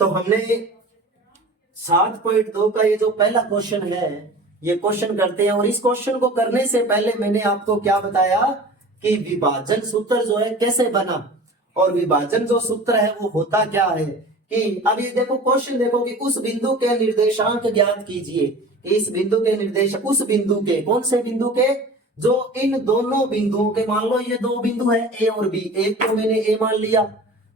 तो हमने 7.2 का ये जो पहला क्वेश्चन है ये क्वेश्चन करते हैं। और इस क्वेश्चन को करने से पहले मैंने आपको क्या बताया कि विभाजन सूत्र जो है कैसे बना, और विभाजन जो सूत्र है वो होता क्या है। कि अब ये देखो क्वेश्चन देखो कि उस बिंदु के निर्देशांक ज्ञात कीजिए। इस बिंदु के निर्देश, उस बिंदु के, कौन से बिंदु के, जो इन दोनों बिंदुओं के, मान लो ये दो बिंदु है ए और बी, एक को मैंने ए मान लिया,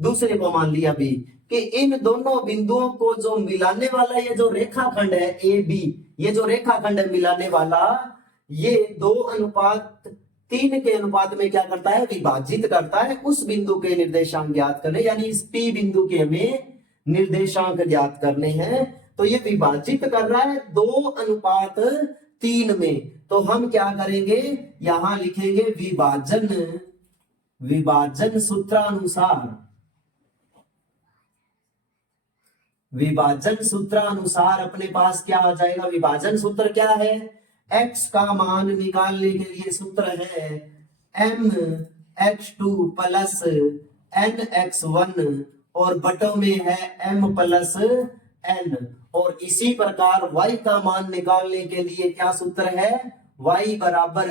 दूसरे को मान लिया बी, कि इन दोनों बिंदुओं को जो मिलाने वाला ये जो रेखाखंड है ए बी, ये जो रेखाखंड है मिलाने वाला, ये 2:3 के अनुपात में क्या करता है, विभाजित करता है। उस बिंदु के निर्देशांक ज्ञात करने, यानी इस पी बिंदु के हमें निर्देशांक ज्ञात करने हैं। तो ये विभाजित कर रहा है 2:3 में। तो हम क्या करेंगे, यहां लिखेंगे विभाजन, विभाजन सूत्रानुसार, विभाजन सूत्रानुसार अपने पास क्या आ जाएगा। विभाजन सूत्र क्या है, x का मान निकालने के लिए सूत्र है mx2 प्लस nx1 और बटों में है m प्लस n। और इसी प्रकार y का मान निकालने के लिए क्या सूत्र है, y बराबर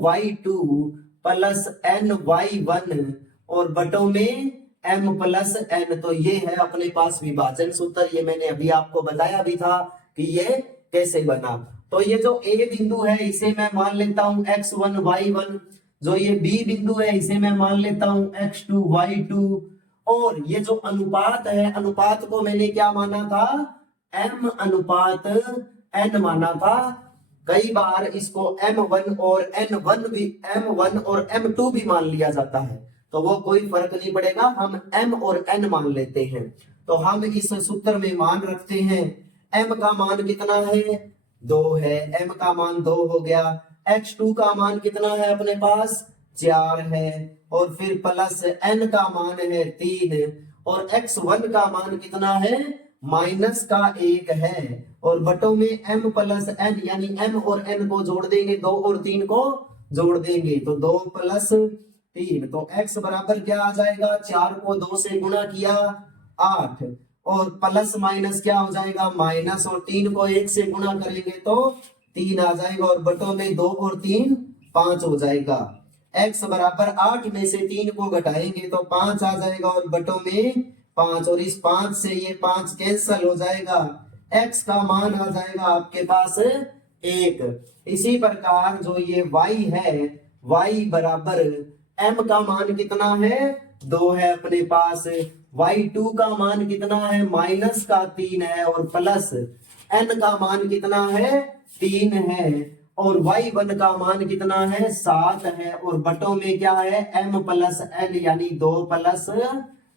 my2 प्लस ny1 और बटों में m प्लस n। तो ये है अपने पास विभाजन सूत्र। ये मैंने अभी आपको बताया भी था कि ये कैसे बना। तो ये जो a बिंदु है इसे मैं मान लेता हूं x1 y1, जो ये b बिंदु है इसे मैं मान लेता हूं x2 y2, और ये जो अनुपात है, अनुपात को मैंने क्या माना था, m अनुपात n माना था। कई बार इसको m1 और n1 भी, m1 और m2 भी मान लिया जाता है, तो वो कोई फर्क नहीं पड़ेगा, हम m और n मान लेते हैं। तो हम इस सूत्र में मान रखते हैं m का मान कितना है, 2 है, m का मान 2 हो गया। x2 का मान कितना है अपने पास, 4 है, और फिर प्लस n का मान है 3, और x1 का मान कितना है, -1 है, और बटों में m प्लस n, यानी m और n को जोड़ देंगे, 2 और 3 को जोड़ देंगे, तो 2 प्लस 3, तो x बराबर क्या आ जाएगा, 4 को 2 से गुणा किया 8, और प्लस माइनस क्या हो जाएगा, माइनस, और 3 को 1 से गुणा करेंगे तो 3 आ जाएगा, और बटों में 2 और 3 5 हो जाएगा। x बराबर 8 में से 3 को घटाएंगे तो 5 आ जाएगा, और बटों में 5, और इस 5 से ये 5 कैंसल हो जाएगा, x का मान आ जाएगा आपके पास 1। इसी प्रकार जो ये y है, y बराबर m का मान कितना है, 2 है अपने पास, y2 का मान कितना है, -3 है, और प्लस n का मान कितना है, 3 है, और y1 का मान कितना है, 7 है, और बटों में क्या है, m प्लस n, यानी 2 प्लस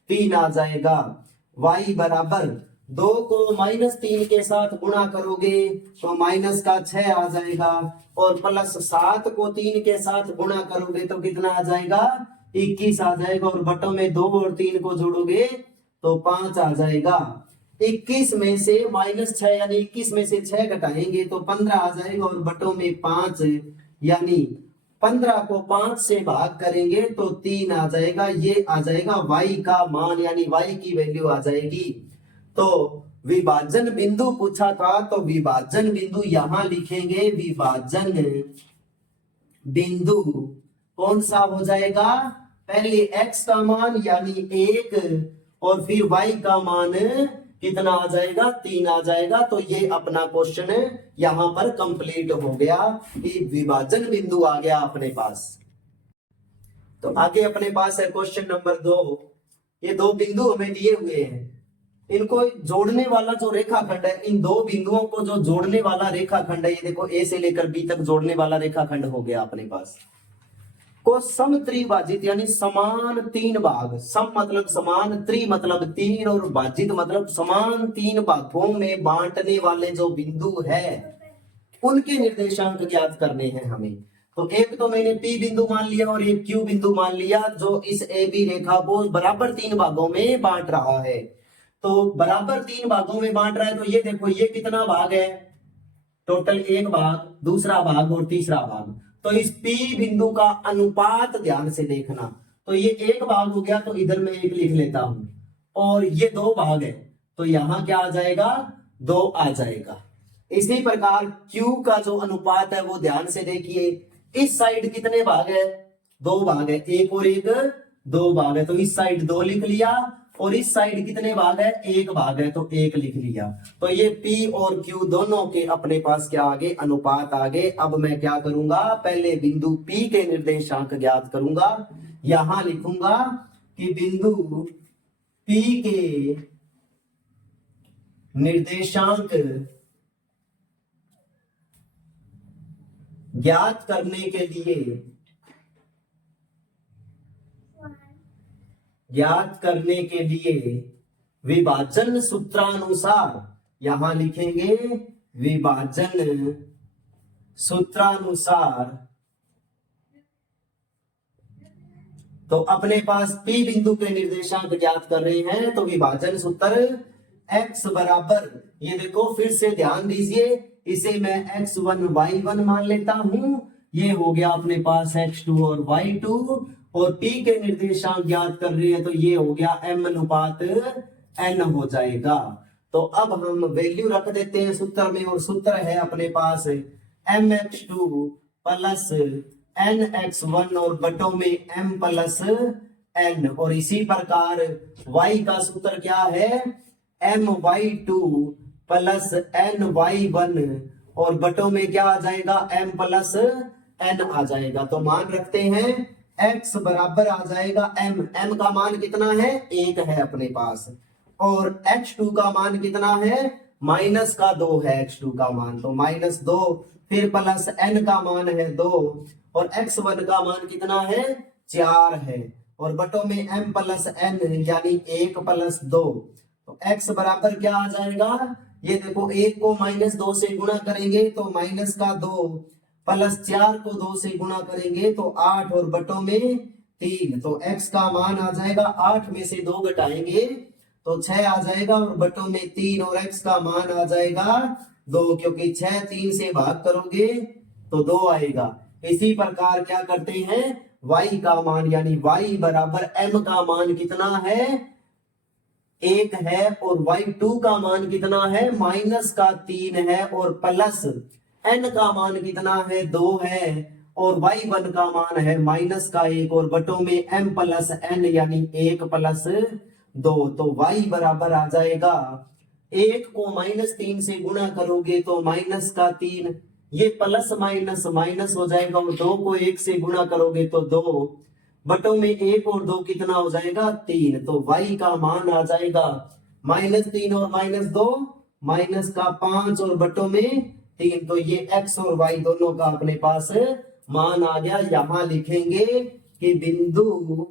3 आ जाएगा। y बराबर 2 को -3 के साथ गुणा करोगे तो माइनस का 6 आ जाएगा, और प्लस 7 को 3 के साथ गुणा करोगे तो कितना आ जाएगा, 21 आ जाएगा, और बटों में 2 और 3 को जोड़ोगे तो 5 आ जाएगा। 21 में से -6 यानी 21 में से 6 घटाएंगे तो 15 आ जाएगा, और बटों में 5, यानी 15 को 5 से भाग करेंगे तो 3 आ जाएगा। ये आ जाएगा y का मान, यानी y की वैल्यू आ जाएगी। तो विभाजन बिंदु पूछा था, तो विभाजन बिंदु यहां लिखेंगे, विभाजन बिंदु कौन सा हो जाएगा, पहले x का मान यानी 1, और फिर y का मान कितना आ जाएगा, 3 आ जाएगा। तो ये अपना क्वेश्चन यहां पर कंप्लीट हो गया कि विभाजन बिंदु आ गया अपने पास। तो आगे अपने पास है क्वेश्चन नंबर 2। ये दो बिंदु हमें दिए हुए हैं, इनको जोड़ने वाला जो रेखाखंड है, इन दो बिंदुओं को जो जोड़ने वाला रेखाखंड है, ये देखो ए से लेकर बी तक जोड़ने वाला रेखाखंड हो गया अपने पास, को सम त्रिभाजित यानी समान 3 भाग, सम मतलब समान, त्रि मतलब 3, और भाजित मतलब समान 3 भागों में बांटने वाले जो बिंदु है उनके निर्देशांक ज्ञात करने हैं हमें। तो एक तो मैंने P बिंदु मान लिया और एक Q बिंदु मान लिया, जो इस AB रेखा को बराबर 3 भागों में बांट रहा है। तो बराबर 3 भागों में बांट रहा है, तो ये देखो ये कितना भाग है, टोटल 1 भाग, दूसरा भाग और तीसरा भाग। तो इस P बिंदु का अनुपात ध्यान से देखना, तो ये 1 भाग हो गया, तो इधर मैं 1 लिख लेता हूं, और ये 2 भाग है, तो यहां क्या आ जाएगा, 2 आ जाएगा। इसी प्रकार Q का जो अनुपात है वो ध्यान से देखिए, इस साइड कितने भाग है, 2 भाग है, एक और एक 2 भाग है, तो इस साइड 2 लिख लिया, और इस साइड कितने भाग है, 1 भाग है, तो 1 लिख लिया। तो ये P और Q दोनों के अपने पास क्या आगे, अनुपात आगे। अब मैं क्या करूंगा, पहले बिंदु P के निर्देशांक ज्ञात करूंगा। यहां लिखूंगा कि बिंदु P के निर्देशांक ज्ञात करने के लिए विभाजन सूत्रानुसार, यहां लिखेंगे विभाजन सूत्रानुसार। तो अपने पास P बिंदु के निर्देशांक ज्ञात कर रहे हैं, तो विभाजन सूत्र x बराबर, ये देखो फिर से ध्यान दीजिए, इसे मैं x1 y1 मान लेता हूं, ये हो गया अपने पास x2 और y2, और P के निर्देशांक ज्ञात कर रहे हैं, तो ये हो गया m अनुपात n हो जाएगा। तो अब हम वैल्यू रख देते हैं सूत्र में, और सूत्र है अपने पास mx2 प्लस nx1 और बटों में m प्लस n, और इसी प्रकार y का सूत्र क्या है, my2 प्लस ny1 और बटों में क्या आ जाएगा, m प्लस n आ जाएगा। तो मान रखते हैं x बराबर आ जाएगा m का मान कितना है, 1 है अपने पास, और h2 का मान कितना है, माइनस का 2 है x2 का मान, तो -2, फिर प्लस n का मान है 2, और x1 का मान कितना है, 4 है, और बटों में m प्लस n यानी 1 प्लस 2, तो x बराबर क्या आ जाएगा, ये देखो 1 को -2 से गुणा करेंगे तो माइनस का 2, प्लस 4 को 2 से गुणा करेंगे तो 8, और बटों में 3, तो x का मान आ जाएगा, 8 में से 2 घटाएंगे तो 6 आ जाएगा, और बटों में 3, और x का मान आ जाएगा 2, क्योंकि 6 3 से भाग करोगे तो 2 आएगा। इसी प्रकार क्या करते हैं, y का मान यानी y बराबर m का मान कितना है, 1 है, और y2 का मान कितना है, माइनस का 3 है, और प्लस n का मान कितना है, 2 है, और y1 का मान है माइनस का 1, और बटों में m प्लस n यानी 1 प्लस 2, तो y बराबर आ जाएगा, 1 को -3 से गुणा करोगे तो माइनस का 3, ये प्लस माइनस माइनस हो जाएगा, और 2 को 1 से गुणा करोगे तो 2, बटों में 1 और 2 कितना हो जाएगा, 3, तो y का मान आ जाएगा -3 और -2 माइनस का 5, और बटों में 3, तो ये x और y दोनों का अपने पास मान आ गया। यहां लिखेंगे कि बिंदु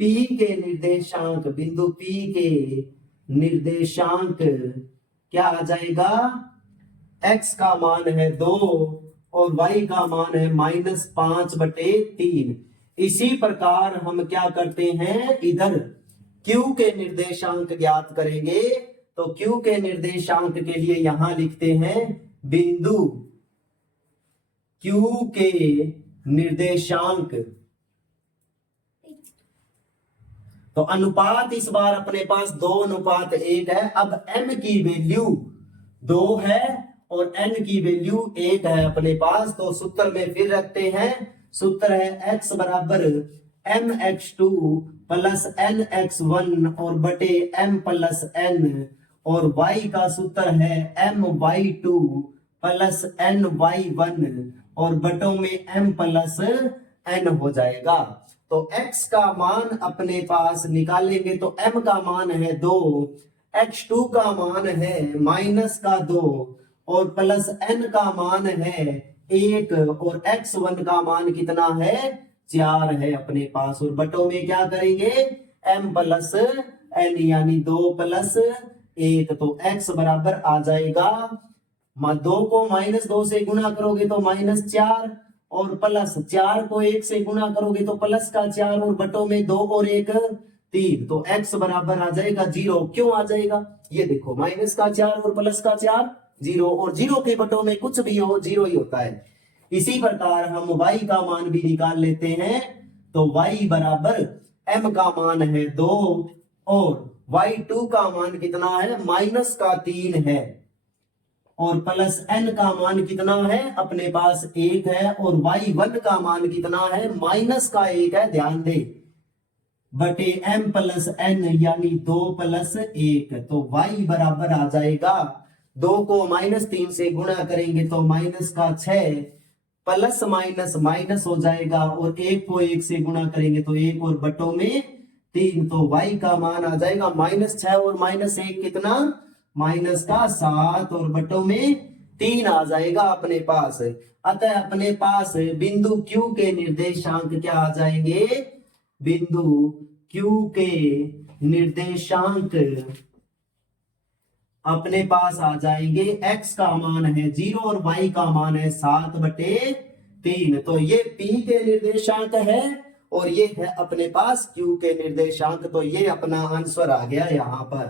P के निर्देशांक, बिंदु P के निर्देशांक क्या आ जाएगा, x का मान है 2 और y का मान है -5/3। इसी प्रकार हम क्या करते हैं, इधर Q के निर्देशांक ज्ञात करेंगे, तो Q के निर्देशांक के लिए यहां लिखते हैं बिंदु Q के निर्देशांक, तो अनुपात इस बार अपने पास 2:1 है। अब m की वैल्यू 2 है और n की वैल्यू 1 है अपने पास, तो सूत्र में फिर रखते हैं, सूत्र है x बराबर mx2 प्लस nx1 और बटे m प्लस n, और y का सूत्र है my2 प्लस ny1 और बटों में m प्लस n हो जाएगा। तो x का मान अपने पास निकालेंगे तो m का मान है 2, x2 का मान है माइनस का 2 और प्लस n का मान है 1, और x1 का मान कितना है, 4 है अपने पास, और बटों में क्या करेंगे, m प्लस n यानी 2 प्लस 1, तो x बराबर आ जाएगा, 2 को -2 से गुणा करोगे तो -4, और प्लस 4 को 1 से गुणा करोगे तो प्लस का 4, और बटों में 2 और 1 3, तो x बराबर आ जाएगा 0। क्यों आ जाएगा, ये देखो -4 और प्लस का 4 0, और 0 के बटों में कुछ भी हो 0 ही होता है। इसी प्रकार हम y का मान भी निकाल लेते हैं, तो y बराबर m का मान है 2 और y2 का मान कितना है, -3 है, और प्लस n का मान कितना है, अपने पास 1 है, और y1 का मान कितना है, -1 है, ध्यान दे, बटे m प्लस n यानी 2 + 1, तो y बराबर आ जाएगा, 2 को -3 से गुणा करेंगे तो -6, प्लस माइनस माइनस हो जाएगा, और 1 को 1 से गुणा करेंगे तो 1 और बटों में 3, तो y का मान आ जाएगा -6 और -1 कितना, -7, और बटों में 3 आ जाएगा अपने पास। अतः अपने पास बिंदु Q के निर्देशांक क्या आ जाएंगे, बिंदु Q के निर्देशांक अपने पास आ जाएंगे, x का मान है 0 और y का मान है 7/3, तो ये P के निर्देशांक है और ये है अपने पास Q के निर्देशांक, तो ये अपना आंसर आ गया यहाँ पर,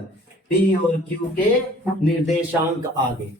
P और Q के निर्देशांक आ गए।